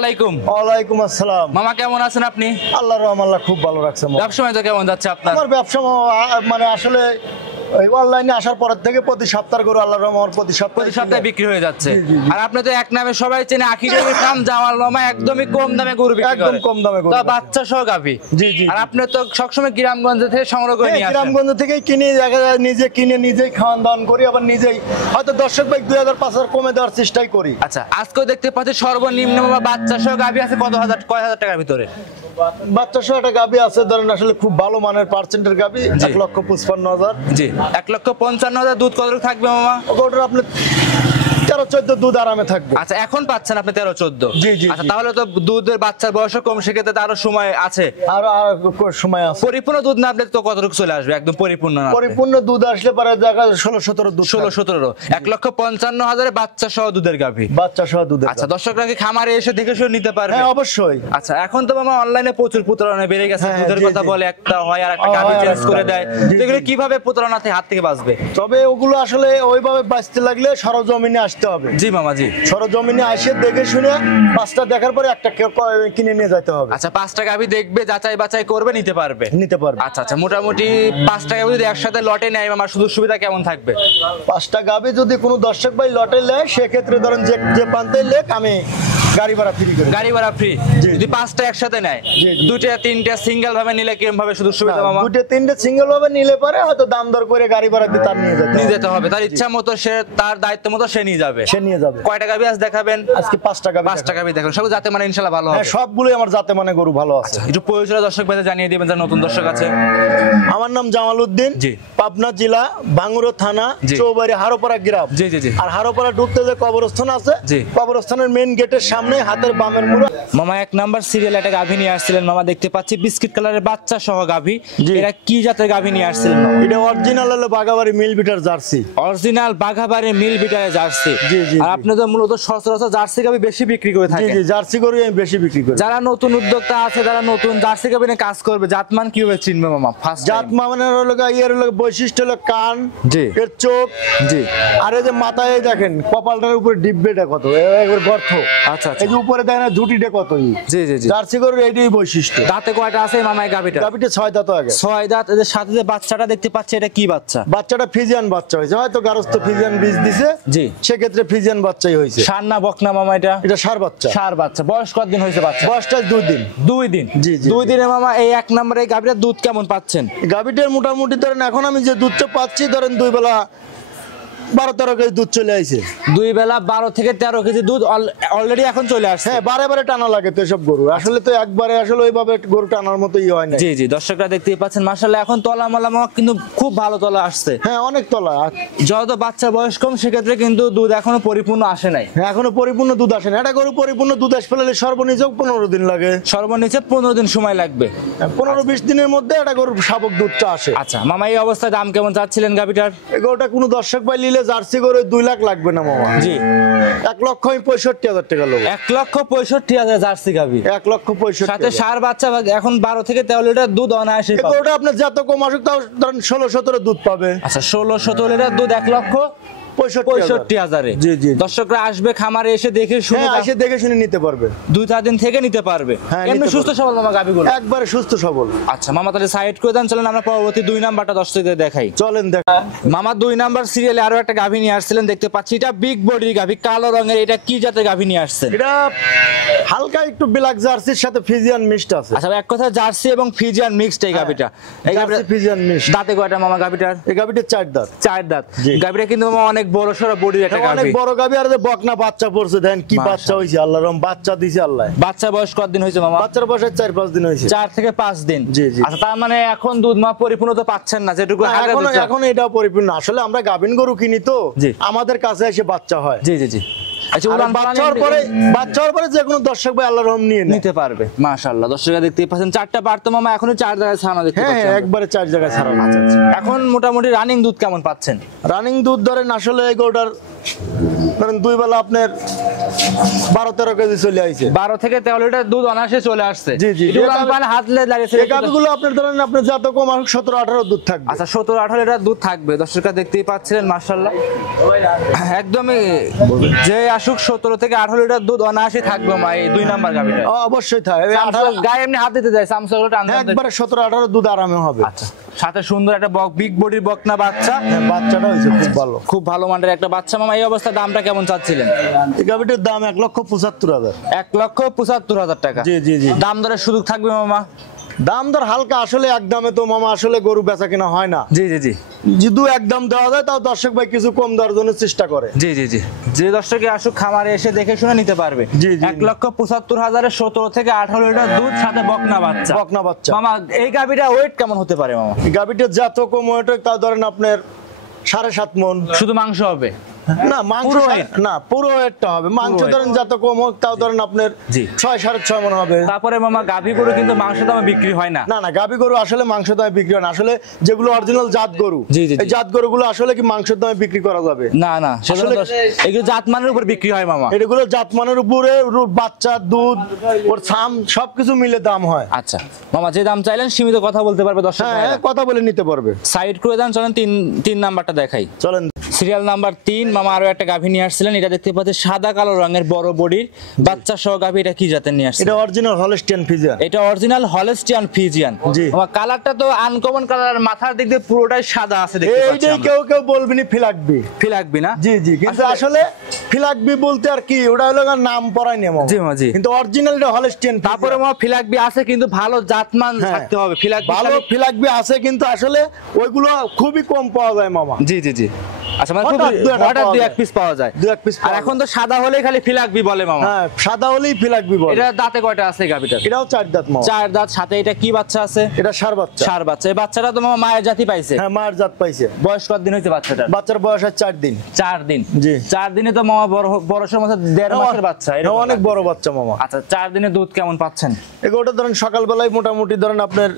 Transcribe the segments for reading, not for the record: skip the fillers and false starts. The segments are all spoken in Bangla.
আলাইকুম। ওয়ালাইকুম আসসালাম। মামা কেমন আছেন আপনি? আল্লাহর রহমতে আল্লাহ খুব ভালো রাখছে। ব্যবসা বাণিজ্য কেমন যাচ্ছে আপনার? আমার ব্যবসা মানে আসলে অনলাইনে আসার পর থেকে প্রতি সপ্তাহ করে আল্লাহর রহমতে প্রতি সপ্তাহে বিক্রি হয়ে যাচ্ছে। আর আপনি তো এক নামে সবাই চেনে আখিরের কাম জামাল মামা, একদমই কম দামে গরু বিক্রি করে। একদম কম দামে গরু, বাচ্চা সহ গাভী। জি জি। আর আপনি তো সবসময় গ্রামগঞ্জ থেকে সংগ্রহ করে নিয়ে আসেন। গ্রামগঞ্জ থেকেই কিনে দেখা যায়, নিজে কিনে নিজেই খাওয়ান দাওয়ান করি, আবার নিজেই হয়তো দর্শক ভাই 2000-5000 কমে দেওয়ার চেষ্টাই করি। আচ্ছা, আজকেও দেখতে পাচ্ছি সর্বনিম্ন মামা বাচ্চা সহ গাভী আছে কয় হাজার টাকার ভিতরে? বাচ্চা সহ একটা গাভী আছে, ধরেন আসলে খুব ভালো মানের পার্সেন্টের গাভী, 1,55,000। জি, 1,55,000। দুধ কত থাকবে মামা? ওটার আপনি 13-14 দুধ আরামে থাকবে। আচ্ছা, এখন পাচ্ছেন আপনি 13-14? জি জি। আচ্ছা, তাহলে তো দুধের বাচ্চার বয়স কম, সেক্ষেত্রে তো আরো সময় আছে। আর সময় আছে। পরিপূর্ণ দুধ না আপনি তো কতটুকু চলে আসবে? একদম পরিপূর্ণ না, পরিপূর্ণ দুধ আসলে পারে দেখা 16-17 দুধ। 16-17। 1,55,000 বাচ্চা সহ দুধের গাভী। বাচ্চা সহ দুধের। আচ্ছা, দর্শকরা কি খামারে এসে দেখে শুনে নিতে পারবে? হ্যাঁ, অবশ্যই। আচ্ছা, এখন তো মামা অনলাইনে প্রচুর প্রতারণা বেড়ে গেছে। দুধের কথা বলে একটা হয় আর একটা গাভী চেঞ্জ করে দেয়। এগুলো কিভাবে প্রতারণা হাত থেকে বাঁচবে? তবে ওগুলো আসলে ওইভাবে বাঁচতে লাগলে সরজমিনে আসতে হবে। জি মামা, জি। সরজমিনে এসে দেখে শুনে পাঁচটা দেখার পরে একটা কিনে নিয়ে যেতে হবে। আচ্ছা, 5টা গাভী দেখবে, যাচাই বাছাই করবে, নিতে পারবে। আচ্ছা আচ্ছা, মোটামুটি 5টা গাভী যদি একসাথে লটে নেয় মামা, সুযোগ সুবিধা কেমন থাকবে? 5টা গাভী যদি কোনো দর্শক ভাই লটে নেয়, সেক্ষেত্রে ধরেন যে প্রান্তে লেখ আমি গাড়ি ভাড়া ফ্রি করে। গাড়ি ভাড়া ফ্রি যদি 5টা একসাথে নেয়। 2টা-3টা সিঙ্গেল ভাবে নিলে কিরকম ভাবে সুযোগ সুবিধা মামা? 2টা-3টা সিঙ্গেল ভাবে নিলে পরে হয়তো দাম দর করে গাড়ি ভাড়া দিয়ে তার নিয়ে যেতে হবে। তার ইচ্ছা মতো, সে তার দায়িত্ব মতো সে নিয়ে যাবে। কয়টা গাভী আজ দেখাবেন? আজকে 5টা গাভী দেখাবেন। সব জাতে মানে ইনশাআল্লাহ ভালো হবে। হ্যাঁ, সবগুলোই আমার জাতে মানে গরু ভালো আছে। একটু পরিচয় দর্শক ভাইদের জানিয়ে দিবেন, যারা নতুন দর্শক আছে। আমার নাম জামাল উদ্দিন, পাবনা জেলা ভাঙ্গুরা থানা, চৌবাড়ি হারোপাড়া গ্রাম। জি জি জি। আর হারোপাড়া ঢুকতে যে কবরস্থান আছে, কবরস্থানের মেইন গেটের সামনে হাতের বামের মুড়া। মামা 1 নাম্বার সিরিয়াল একটা গাভী নিয়ে আসছিলেন মামা, দেখতে পাচ্ছি বিস্কিট কালারের বাচ্চা সহ গাভী। এটা কি জাতের গাভী নিয়ে আসছিলেন? এটা অরিজিনাল হলো বাঘাবাড়ি মিল বিটার জার্সি। অরিজিনাল বাঘাবাড়ি মিল বিটারের জার্সি। জি জি। আর আপনি তো মূলত সচরাচর জার্সি গাভী বেশি বিক্রি করে থাকেন। জি জি, জার্সি গরু আমি বেশি বিক্রি করি। যারা নতুন উদ্যোক্তা আছে, যারা নতুন জার্সি গাভী নিয়ে কাজ করবে, জাতমান কিভাবে চিনবে মামা? ফার্স্ট জাতমান মানে হলো এর হলো বৈশিষ্ট্য হলো কান, এর চোখ, জি। আর এই যে মাথায় দেখেন কপালটার উপরে ডিব্বেটা কত, একবার গর্ত। আচ্ছা, এই যে উপরে দেখেন ঝুটিটা কত। জি জি জি। জার্সি গরুর এইটাই বৈশিষ্ট্য। দাঁতে কয়টা আছে মামা এই গাভীটা? গাভীটা 6 দাঁত আগে। 6 দাঁত। এর সাথে যে বাচ্চাটা দেখতে পাচ্ছি, এটা কি বাচ্চা? বাচ্চাটা ফিজিয়ান বাচ্চা হয়েছে, হয়তো গারস্থ ফিজিয়ান বীজ দিছে। জি, সেক্ষেত্রে ফিজিয়ান বাচ্চাই হয়েছে। ষাঁড় না বকনা মামা এটা? এটা ষাঁড় বাচ্চা। ষাঁড় বাচ্চা। বয়স কতদিন হয়েছে বাচ্চা? বয়সটা 2 দিন। 2 দিন। জি জি। 2 দিনে মামা এই 1 নম্বরে গাভীটার দুধ কেমন পাচ্ছেন? গাভীটার মোটামুটি ধরেন এখন আমি যে দুধটা পাচ্ছি, ধরেন 2 বেলা 12-13 কেজি দুধ চলে আসে। 2 বেলা 12 থেকে 13 কেজি দুধ অলরেডি এখন চলে আসছে। হ্যাঁ, বারে টানা লাগে তো এসব গরু। আসলে তো একবারে আসলে ওইভাবে গরু টানার মতোই হয় না। জি জি, দর্শকরা দেখতেই পাচ্ছেন মাশাআল্লাহ, এখন তলা মালামা কিন্তু খুব ভালো তলা আসছে। হ্যাঁ, অনেক তলা। যত বাচ্চা বয়স কম, সেক্ষেত্রে কিন্তু দুধ এখনো পরিপূর্ণ আসে নাই। হ্যাঁ, এখনো পরিপূর্ণ দুধ আসে না। এটা গরু পরিপূর্ণ দুধ আসতে হলে সর্বনিম্ন 15 দিন লাগে। সর্বনিম্ন 15 দিন সময় লাগবে। 15-20 দিনের মধ্যে এটা গরুর শাবক দুধটা আসে। আচ্ছা মামা, এই অবস্থায় দাম কেমন চাচ্ছিলেন গাভীটার? এই গরুটা কোনো দর্শক ভাই নিলে জার্সি গরু 2 লাখ লাগবে না মামা। জি, 1,65,000 টাকা লাগবে। 1,65,000 জার্সি গাভী। 1,65,000 সাথে ষাঁড় বাচ্চা, এখন 12 থেকে 13 লিটার দুধ অনায়াসে পাবে। গরুটা আপনার যত কম আসুক তাও ধরেন 16-17 দুধ পাবে। আচ্ছা, 16-17 লিটার দুধ 1,65,000। জি জি। দর্শকরা আসবে খামারে এসে দেখে শুনে নিতে পারবে। 2-4 দিন থেকে নিতে পারবে। এমনি সুস্থ সবল মামা গাভীগুলো? একবারে সুস্থ সবল। আচ্ছা মামা, তাহলে সাইড করে দেন, চলেন আমরা পরবর্তী 2 নাম্বারটা দর্শকদের দেখাই। চলেন দেখ। মামা 2 নাম্বার সিরিয়ালে আরো একটা গাভী নিয়ে আসছিলেন, দেখতে পাচ্ছি এটা বিগ বডির গাভী, কালো রঙের। এটা কি জাতের গাভী নিয়ে আসছেন? এটা হালকা একটু ব্ল্যাক জার্সির সাথে ফিজিয়ান মিক্সড আছে। আচ্ছা, এক কথা জার্সি এবং ফিজিয়ান মিক্সড এই গাভীটা। এই গাভীটা ফিজিয়ান মিক্সড। দাঁতে কয়টা মামা গাভীটার? এই গাভীটা 4 দাঁত। 4 দাঁত। গাভীটা কিন্তু মামা অনেক বড় সরো বডির একটা গাভী। অনেক বড় গাভী। আর যে বকনা বাচ্চা পড়ছে, দেখেন কি বাচ্চা হইছে। আল্লাহর রহম, বাচ্চা দিছে আল্লাহ। বাচ্চা বয়স কতদিন হয়েছে মামা? বাচ্চার বয়স 4-5 দিন হয়েছে। 4 থেকে 5 দিন। জি জি। আচ্ছা, তার মানে এখন দুধ মা পরিপূর্ণ তো পাচ্ছেন না, যেটুকু এখন এটা পরিপূর্ণ। আসলে আমরা গাভীন গরু কিনি তো, আমাদের কাছে এসে বাচ্চা হয়। জি জি জি। আচ্ছা, বাচ্চার পরে যে কোনো দর্শক ভাই আল্লাহর রহম নিতে পারবে। মাশাআল্লাহ, দর্শকরা দেখতেই পাচ্ছেন 4টা বাড়তো মামা, এখনো 4 জায়গায় ছাড়ানো দেখতে পাচ্ছেন। হ্যাঁ, একবারে 4 জায়গায় ছাড়ানো। আচ্ছা, এখন মোটামুটি রানিং দুধ কেমন পাচ্ছেন? রানিং দুধ ধরেন আসলে এই গরুটার ধরেন 2 বেলা আপনার 12-13 কেজি চলে আইছে। 12 থেকে 13 লিটার দুধ অনায়াসে চলে আসছে। জি জি, হাত লাগিয়েছে। এই গাভিগুলো আপনার ধরেন আপনার যত কম 17-18 দুধ থাকবে। আচ্ছা 17-18 লিটার দুধ থাকবে। দর্শকরা দেখতেই পাচ্ছিলেন মাশাআল্লাহ, একদমই যে আসুক 17 থেকে 18 লিটার দুধ অনায়াসে থাকবে মা এই 2 নাম্বার গাভিটা। অবশ্যই থাকবে। গায়ে এমনি হাত দিতে যায় সামসাগুলো টানতে একবারে 17-18 দুধ আরামে হবে। আচ্ছা, সাথে সুন্দর একটা বিগ বডির বকনা বাচ্চা। বাচ্চাটা হইছে খুব ভালো, খুব ভালো মানের একটা বাচ্চা মামা। এই অবস্থায় দামটা কেমন চাচ্ছিলেন? এই গাভিটার দাম 1,75,000। 1,75,000 টাকা। জি জি জি। দাম দরের সুযোগ থাকবে মামা? দাম দর হালকা, আসলে একদমে তো মামা আসলে গরু বেচা কিনা হয় না। জি জি জি। যদি একদম দেওয়া যায় তাও দর্শক ভাই কিছু কম দেওয়ার জন্য চেষ্টা করে। জি জি জি। যে দর্শকে আসুক খামারে এসে দেখে শুনে নিতে পারবে। 1,75,000 17 থেকে 18 লিটার দুধ, সাথে বকনা বাচ্চা। বকনা বাচ্চা মামা এই গাভিটা ওয়েট কেমন হতে পারে মামা? এই গাভিটার যত কম ওয়েট তাও ধরেন আপনার 7.5 মণ। শুধু মাংস হবে না, মাংস না, পুরো ওয়েটটা হবে। মাংস ধরেন যত কম হোক তাও ধরেন আপনার 6-6.5 মণ হবে। তারপরে মামা গাভী গরু কিন্তু মাংস দামে বিক্রি হয় না। না না, গাভী গরু আসলে মাংস দামে বিক্রি হয় না। আসলে যেগুলো অরিজিনাল জাত গরু, এই জাত গরুগুলো আসলে কি মাংসের দামে বিক্রি করা যাবে? না না, আসলে এগুলো জাতমানের উপর বিক্রি হয় মামা। এগুলো জাতমানের উপরে, বাচ্চা, দুধ, ওর ছাম সবকিছু মিলে দাম হয়। আচ্ছা মামা, যে দাম চাইলেন সীমিত কথা বলতে পারবে দর্শক? হ্যাঁ, কথা বলে নিতে পারবে। সাইড করে দেন, চলেন 3 নাম্বারটা দেখাই। চলেন। সিরিয়াল নাম্বার 3 মামা আরো একটা গাভী নিয়ে আসছিলেন। এটা দেখতে পাচ্ছেন সাদা কালো রঙের বড় বডির বাচ্চা সহ গাভী। এটা কি জাতের নিয়ে আসছেন? এটা অরিজিনাল হলস্টিয়ান ফ্রিজিয়ান। এটা অরিজিনাল হলস্টিয়ান ফ্রিজিয়ান। জি। মামা কালারটা তো আনকমন কালার, মাথার দিক দিয়ে পুরোটাই সাদা আছে দেখতে পাচ্ছি। এইটাই কেউ বলবি নি ফিলাকবি। ফিলাকবি না? জি জি, কিন্তু আসলে ফিলাকবি বলতে আর কি, ওটা হলো নাম পড়াই নেই মামা। জি মামা জি। কিন্তু অরিজিনাল এটা হলস্টিয়ান। তারপরে মামা ফিলাকবি আছে, কিন্তু ভালো জাতমান থাকতে হবে। ফিলাকবি ভালো ফিলাকবি আছে, কিন্তু আসলে ওইগুলো খুবই কম পাওয়া যায় মামা। জি জি জি। আচ্ছা মানে খুব হঠাৎ 2-1 পিস পাওয়া যায়। 2-1 পিস। আর এখন তো সাদা হলেই খালি ফিলাকবি বলে মামা। হ্যাঁ, সাদা হলেই ফিলাকবি বলে। এটা দাঁতে কয়টা আছে গাবিটা? এটাও 4 দাঁত মামা। 4 দাঁত। সাথে এটা কি বাচ্চা আছে? এটা ষাঁড় বাচ্চা। ষাঁড় বাচ্চা। এই বাচ্চাটা তো মামা মায়ের জাতি পাইছে? হ্যাঁ, মায়ের জাত পাইছে। বয়স কত দিন হইছে বাচ্চাটার? বাচ্চার বয়স 4 দিন। 4 দিন। জি। 4 দিনে তো মামা বড় সমস্যা 1.5 মাসের বাচ্চা। এটা অনেক বড় বাচ্চা মামা। আচ্ছা 4 দিনে দুধ কেমন পাচ্ছেন? এগুলোটা ধরেন সকালবেলায় মোটামুটি ধরেন আপনার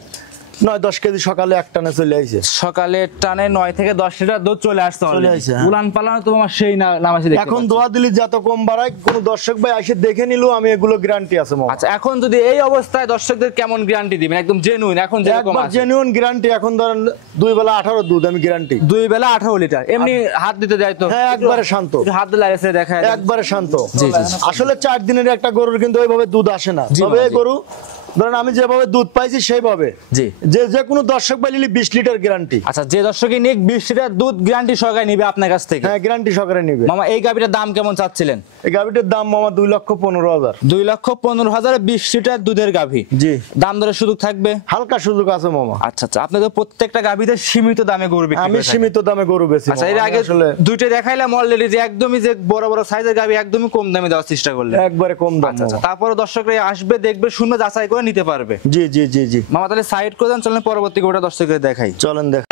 9-10 কেজি সকালে এক টানে চলে আইছে। সকালে টানে 9 থেকে 10 লিটার দুধ চলে আসছে অলরেডি। উলান পালানো তো আমার সেই নামাজি দেখতে। এখন দোয়া দিলি যত কম বাড়ায়, কোন দর্শক ভাই এসে দেখে নিলো, আমি এগুলো গ্যারান্টি আছে মামা। আচ্ছা এখন যদি এই অবস্থায় দর্শকদের কেমন গ্যারান্টি দিবেন? একদম জেনুইন এখন যেরকম আছে। Genuine guarantee. এখন ধরেন 2 বেলা 18 দুধ আমি গ্যারান্টি। 2 বেলা 18 লিটার। এমনি হাত দিতে যায় তো? হ্যাঁ, একবারে শান্ত। হাত দিলে এসে দেখায় একবারে শান্ত। জি জি। আসলে 4 দিনের একটা গরুর কিন্তু ওইভাবে দুধ আসে না। তবে এই গরু ধরেন আমি যেভাবে দুধ পাইছি সেইভাবে। জি। যে কোনো দর্শক ভাই নিলে 20 লিটার গ্যারান্টি। আচ্ছা, যে দর্শকই নিক 20 লিটার দুধ গ্যারান্টি সহকারে নিবে আপনার কাছ থেকে? হ্যাঁ, গ্যারান্টি সহকারে নিবে। মামা এই গাবিটার দাম কেমন চাচ্ছিলেন? এই গাবিটার দাম মামা 2,15,000। 2,15,000 20 লিটার দুধের গাভী। জি। দাম দরের সুযোগ থাকবে? হালকা সুযোগ আছে মামা। আচ্ছা আচ্ছা, আপনি তো প্রত্যেকটা গাভীতে সীমিত দামে গরু বিক্রি করেন? আমি সীমিত দামে গরু বেচি। আচ্ছা, এর আগে দুইটা দেখাইলাম অলরেডি, যে একদমই যে বড় বড় সাইজের গাভী একদমই কম দামে দেওয়ার চেষ্টা করলেন। একবারে কম দাম। আচ্ছা, তারপরে দর্শকরা আসবে, দেখবে, শুনে যাচাই করে নিতে পারবে। জি জি জি জি। মামা তাহলে সাইড করে দেন, চলেন পরবর্তী গোটা দর্শকদের দেখাই। চলেন দেখ।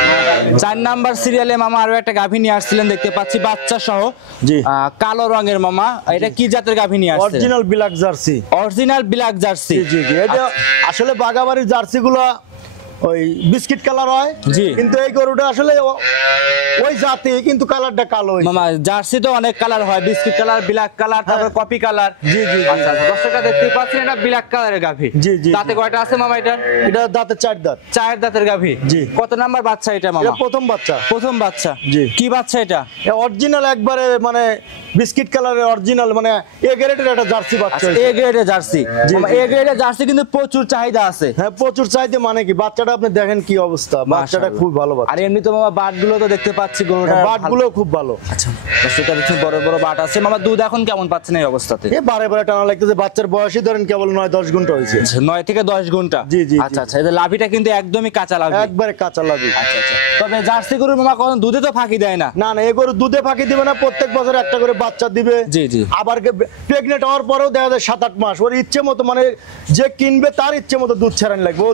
4 নাম্বার সিরিয়ালে মামা আরো একটা গাভী নিয়ে আসছিলেন দেখতে পাচ্ছি, বাচ্চা সহ। জি। কালো রঙের মামা, এটা কি জাতের গাভী নিয়ে আসছেন? Original black jersey. Original black jersey. জি জি। এটা আসলে বাগাবাড়ির জার্সি গুলো ওই বিস্কিট কালার হয়। জি। কিন্তু এই গরুটা আসলে ওই জাতি, কিন্তু কালারটা কালো। মামা জার্সি তো অনেক কালার হয়, বিস্কিট কালার, ব্ল্যাক কালার, তারপর কপি কালার। জি জি। আচ্ছা, দর্শকরা দেখতে পাচ্ছেন এটা ব্ল্যাক কালারের গাভী। জি জি। দাঁতে কয়টা আছে মামা এটা? এটা দাঁতে 4 দাঁত। 4 দাঁতের গাভী। জি। কত নাম্বার বাচ্চা এটা মামা? এটা প্রথম বাচ্চা। প্রথম বাচ্চা। জি। কি বাচ্চা এটা? অরিজিনাল একবারে মানে বিস্কিট কালারের অরিজিনাল মানে এ গ্রেডের একটা জার্সি বাচ্চা। এ গ্রেডের জার্সি। মামা এ গ্রেডের জার্সি কিন্তু প্রচুর চাহিদা আছে। হ্যাঁ, প্রচুর চাহিদা। মানে কি বাচ্চাটা আপনি দেখেন কি অবস্থা, বাচ্চাটা খুব ভালো বাচ্চা। আর এমনি তো মামা বাট গুলো তো দেখতে পাচ্ছি গরুটার, বাট গুলো খুব ভালো। আচ্ছা, সেটা দেখছি বড় বড় বাট আছে। মামা দুধ এখন কেমন পাচ্ছেন এই অবস্থাতে? এ বারে বারে টানা লাগতেছে। বাচ্চার বয়সই ধরেন কেবল 9-10 ঘন্টা হয়েছে। 9 থেকে 10 ঘন্টা। জি জি। আচ্ছা আচ্ছা, এদের লাভিটা কিন্তু একদমই কাঁচা লাভি। একবারে কাঁচা লাভি। আচ্ছা আচ্ছা। তবে জার্সি গরুর মামা কোন দুধে তো ফাঁকি দেয় না? না না, এই গরু দুধে ফাঁকি দিবে না। প্রত্যেক বছর একটা করে বাচ্চা দিবে। জি জি। আবার প্রেগনেন্ট হওয়ার পরেও দেখা যায় 7-8 মাস ওর ইচ্ছে মতো, মানে যে কিনবে তার ইচ্ছে মতো দুধ ছাড়ানি লাগবে। ও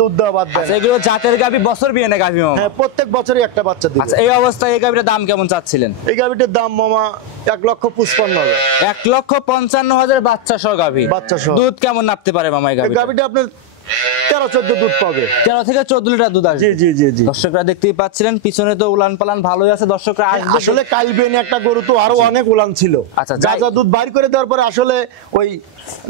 দুধ দেওয়া বাদ দেয়। আচ্ছা, এগুলো জাতের গাভী, বছর বিয়ে না গাভী মামা? হ্যাঁ, প্রত্যেক বছরই একটা বাচ্চা দিবে। আচ্ছা, এই অবস্থায় এই গাভীটার দাম কেমন চাচ্ছিলেন? এই গাভীটার দাম মামা 1,55,000। 1,55,000 বাচ্চা সহ গাভী। বাচ্চা সহ। দুধ কেমন নাপতে পারে মামা এই গাভীটা? গাভীটা আপনার 13-14 দুধ পাবে। 13 থেকে 14 লিটার দুধ আসবে। জি জি জি জি। দর্শকরা দেখতেই পাচ্ছিলেন পিছনে তো উলান পালান ভালোই আছে, দর্শকরা আসবে। আসলে কালবেন একটা গরু তো আরো অনেক উলান ছিল। আচ্ছা, যা দুধ বাইর করে দেওয়ার পরে আসলে ওই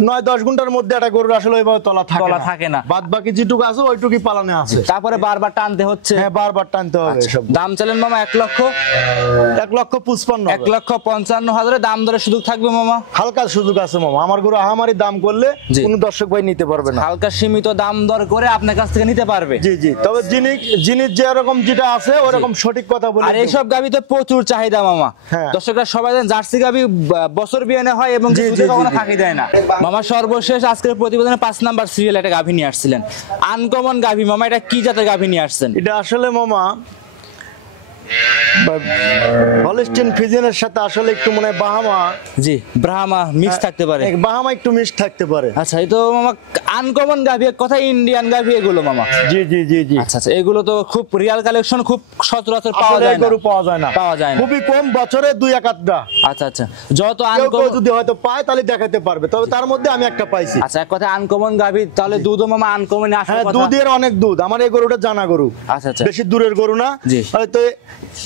9-10 ঘন্টার মধ্যে একটা গরুর আসলে ওইভাবে তলা থাকে না। বাদ বাকি যেটুকু আছে ওইটুকুই পালানে আছে। তারপরে বারবার টানতে হচ্ছে। হ্যাঁ, বারবার টানতে হবে সব। দাম চাইলেন মামা 1,55,000। 1,55,000 দাম দরে সুযোগ থাকবে মামা? হালকা সুযোগ আছে মামা। আমার গরু আহামারি দাম করলে কোনো দর্শক ভাই নিতে পারবে না। হালকা সীমিত দাম দর করে আপনার কাছ থেকে নিতে পারবে। জি জি। তবে জিনিস যেরকম যেটা আছে ওরকম সঠিক কথা বলে। আর এইসব গাভী তো প্রচুর চাহিদা মামা। দর্শকরা সবাই জানেন জার্সি গাভী বছর বিয়ানে হয় এবং দুধে কখনো ফাঁকি দেয় না। মামা সর্বশেষ আজকের প্রতিবেদনে 5 নাম্বার সিরিয়াল একটা গাভী নিয়ে আসছিলেন, আনকমন গাভী। মামা এটা কি জাতের গাভী নিয়ে আসছেন? এটা আসলে মামা হলস্টিন ফ্রিজিয়ানের সাথে আসলে একটু মনে হয় বাহামা। জি, ব্রাহ্মা মিক্স থাকতে পারে। বাহামা একটু মিক্স থাকতে পারে। আচ্ছা, এই তো মামা আনকমন গাভী, এক কথা ইন্ডিয়ান গাভী এগুলো মামা। জি জি জি জি। আচ্ছা আচ্ছা, এগুলো তো খুব রিয়াল কালেকশন, খুব সচরাচর পাওয়া যায় না। গরু পাওয়া যায় না, খুবই কম, বছরে 2-1 আচ্ছা আচ্ছা, যত আনকমন যদি হয়তো পায় তাহলে দেখাতে পারবে। তবে তার মধ্যে আমি একটা পাইছি। আচ্ছা, এক কথা আনকমন গাভী, তাহলে দুধও মামা আনকমন আসে? হ্যাঁ, দুধের অনেক দুধ। আমার এই গরুটা জানা গরু। আচ্ছা আচ্ছা, বেশি দূরের গরু না, হয়তো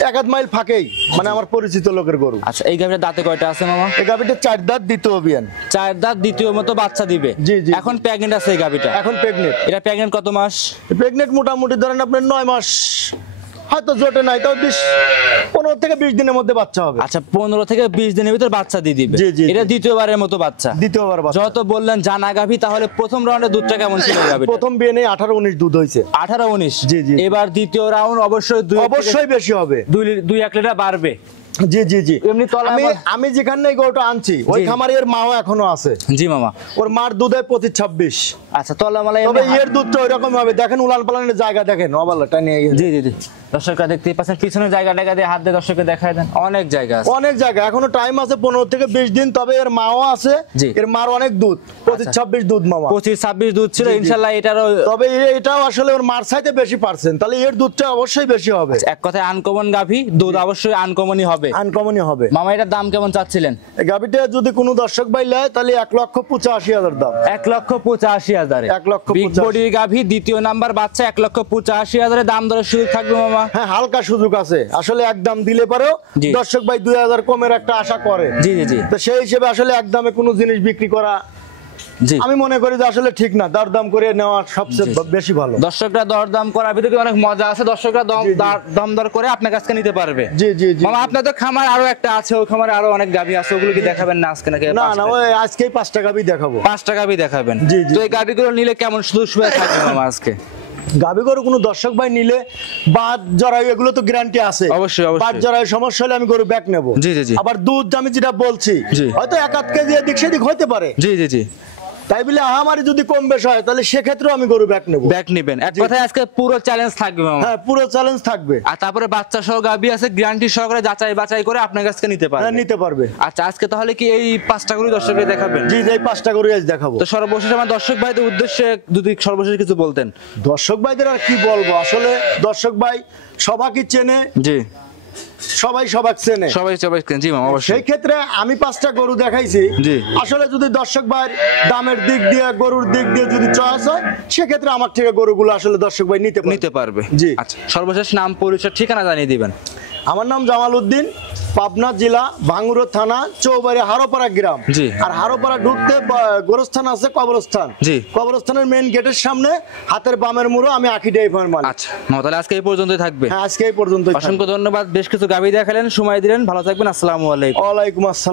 1-1 মাইল ফাঁকেই, মানে আমার পরিচিত লোকের গরু। আচ্ছা, এই গাভীর দাঁতে কয়টা আছে মামা? এই গাভীটা 4 দাঁত, দ্বিতীয় বিয়ান। 4 দাঁত, দ্বিতীয় মতো বাচ্চা দিবে। জি জি। এখন প্রেগন্যান্ট আছে এই গাভীটা? এখন প্রেগনেন্ট। এটা প্রেগন্যান্ট কত মাস? প্রেগনেন্ট মোটামুটি ধরেন আপনার 9 মাস, হয়তো জোটে নাই, তাও 15 থেকে 20 দিনের মধ্যে বাচ্চা হবে। আচ্ছা, 15 থেকে 20 দিনের ভিতর বাচ্চা দিয়ে দিবে। এটা দ্বিতীয়বারের মতো বাচ্চা? দ্বিতীয়বার বাচ্চা। যত বললেন জানা গাভী, তাহলে প্রথম রাউন্ডে দুধটা কেমন ছিল গাভীর? প্রথম বিয়ানে 18-19 দুধ হয়েছে। 18-19? জি জি। এবার দ্বিতীয় রাউন্ড অবশ্যই বেশি হবে, 2-1 লিটার বাড়বে। জি জি জি। এমনি আমি যেখানে গরুটা আনছি ওই খামারের মাও এখনো আছে। জি মামা। ওর মার দুধে 25-26। আচ্ছা, তলামালা তবে এর দুধটা ওইরকম হবে। দেখেন উলান পালানের জায়গা দেখেন, অবালাটা নিয়ে গেছে। জি জি জি। দর্শকরা দেখতেই পাচ্ছেন পিছনের জায়গাটা দিয়ে হাত দিয়ে দর্শককে দেখায় দেন। অনেক জায়গা আছে, অনেক জায়গা। এখনো টাইম আছে 15 থেকে 20 দিন। তবে এর মাও আছে, এর মার অনেক দুধ, 25-26 দুধ মামা। 25-26 দুধ ছিল ইনশাআল্লাহ এটারও। তবে এটাও আসলে ওর মার চাইতে বেশি পার্সেন্ট, তাহলে এর দুধটা অবশ্যই বেশি হবে। এক কথায় আনকমন গাভী, দুধ অবশ্যই আনকমনই হবে। আনকমনই হবে। মামা, এটার দাম কেমন চাচ্ছিলেন? এই গাভীটা যদি কোনো দর্শক ভাই নেয় তাহলে 1,85,000 দাম। 1,85,000। 1,85,000 বিগ বডির গাভী, দ্বিতীয় নাম্বার বাচ্চা, 1,85,000 দাম দরের সুযোগ থাকবে মামা? হ্যাঁ, হালকা সুযোগ আছে। আসলে একদম দিলে পারো দর্শক ভাই 2,000 কমের একটা আশা করে। জি জি জি। তো সেই হিসেবে আসলে একদমে কোনো জিনিস বিক্রি করা আমি মনে করি যে আসলে ঠিক না। দরদাম করে নেওয়া সবচেয়ে বেশি ভালো। দর্শকরা দরদাম করার ভিতরে অনেক মজা আছে। দর্শকরা দাম দর করে আপনার কাছে নিতে পারবে। জি জি জি। মামা, আপনাদের খামার আরো একটা আছে, ওই খামারে আরো অনেক গাভী আছে, ওগুলো কি দেখাবেন না আজকে নাকি? না না, ওই আজকেই 5টা গাভী দেখাবো। 5টা গাভী দেখাবেন? জি জি। তো এই গাভীগুলো নিলে কেমন শুধু শুয়ে থাকবে মামা আজকে? গাভী গরু কোনো দর্শক ভাই নিলে বাদ জরায়ু এগুলো তো গ্যারান্টি আছে। অবশ্যই অবশ্যই। বাদ জরায়ু সমস্যা হলে আমি গরু ব্যাক নেব। জি জি জি। আবার দুধ আমি যেটা বলছি হয়তো 1-1 কেজি এদিক সেদিক হতে পারে। জি জি জি। তাই বলে আমারই যদি কম বেশ হয় তাহলে সেক্ষেত্রেও আমি গরু ব্যাক নেব। ব্যাক নেবেন? এক কথায় আজকে পুরো চ্যালেঞ্জ থাকবে মামা। হ্যাঁ, পুরো চ্যালেঞ্জ থাকবে। আর তারপরে বাচ্চা সহ গাভী আছে, গ্যারান্টি সহকারে যাচাই বাছাই করে আপনার কাছে নিতে পারবে। হ্যাঁ, নিতে পারবে। আচ্ছা, আজকে তাহলে কি এই 5টা গরু দর্শককে দেখাবেন? জি জি, এই 5টা গরু আজ দেখাবো। তো সর্বশেষ আমার দর্শক ভাইদের উদ্দেশ্যে যদি সর্বশেষ কিছু বলতেন। দর্শক ভাইদের আর কি বলবো, আসলে দর্শক ভাই সবাইকে চেনে। জি, সবাই সবাইকে চেনে। সবাই চেনে। জি মামা, অবশ্যই। সেই ক্ষেত্রে আমি 5টা গরু দেখাইছি। জি। আসলে যদি দর্শক ভাই দামের দিক দিয়ে, গরুর দিক দিয়ে যদি চয়েস হয় সেক্ষেত্রে আমার থেকে গরুগুলো আসলে দর্শক ভাই নিতে পারবে। জি। আচ্ছা, সর্বশেষ নাম, পরিচয়, ঠিকানা জানিয়ে দিবেন। আমার নাম জামাল উদ্দিন, পাবনা জেলা, ভাঙ্গুড়া থানা, চৌবাড়ি, হারোপাড়া গ্রাম। জি। আর হারোপাড়া ঢুকতে গোরস্থান আছে, কবরস্থান। জি। কবরস্থানের মেইন গেটের সামনে হাতের বামের মুড়ো, আমি আখি ড্রাইভার মালিক। আচ্ছা মামা, তাহলে আজকে এই পর্যন্তই থাকবে। হ্যাঁ, আজকে এই পর্যন্ত। অসংখ্য ধন্যবাদ, বেশ কিছু গাভী দেখালেন, সময় দিলেন, ভালো থাকবেন। আসসালামু আলাইকুম। ওয়ালাইকুম আসসালাম।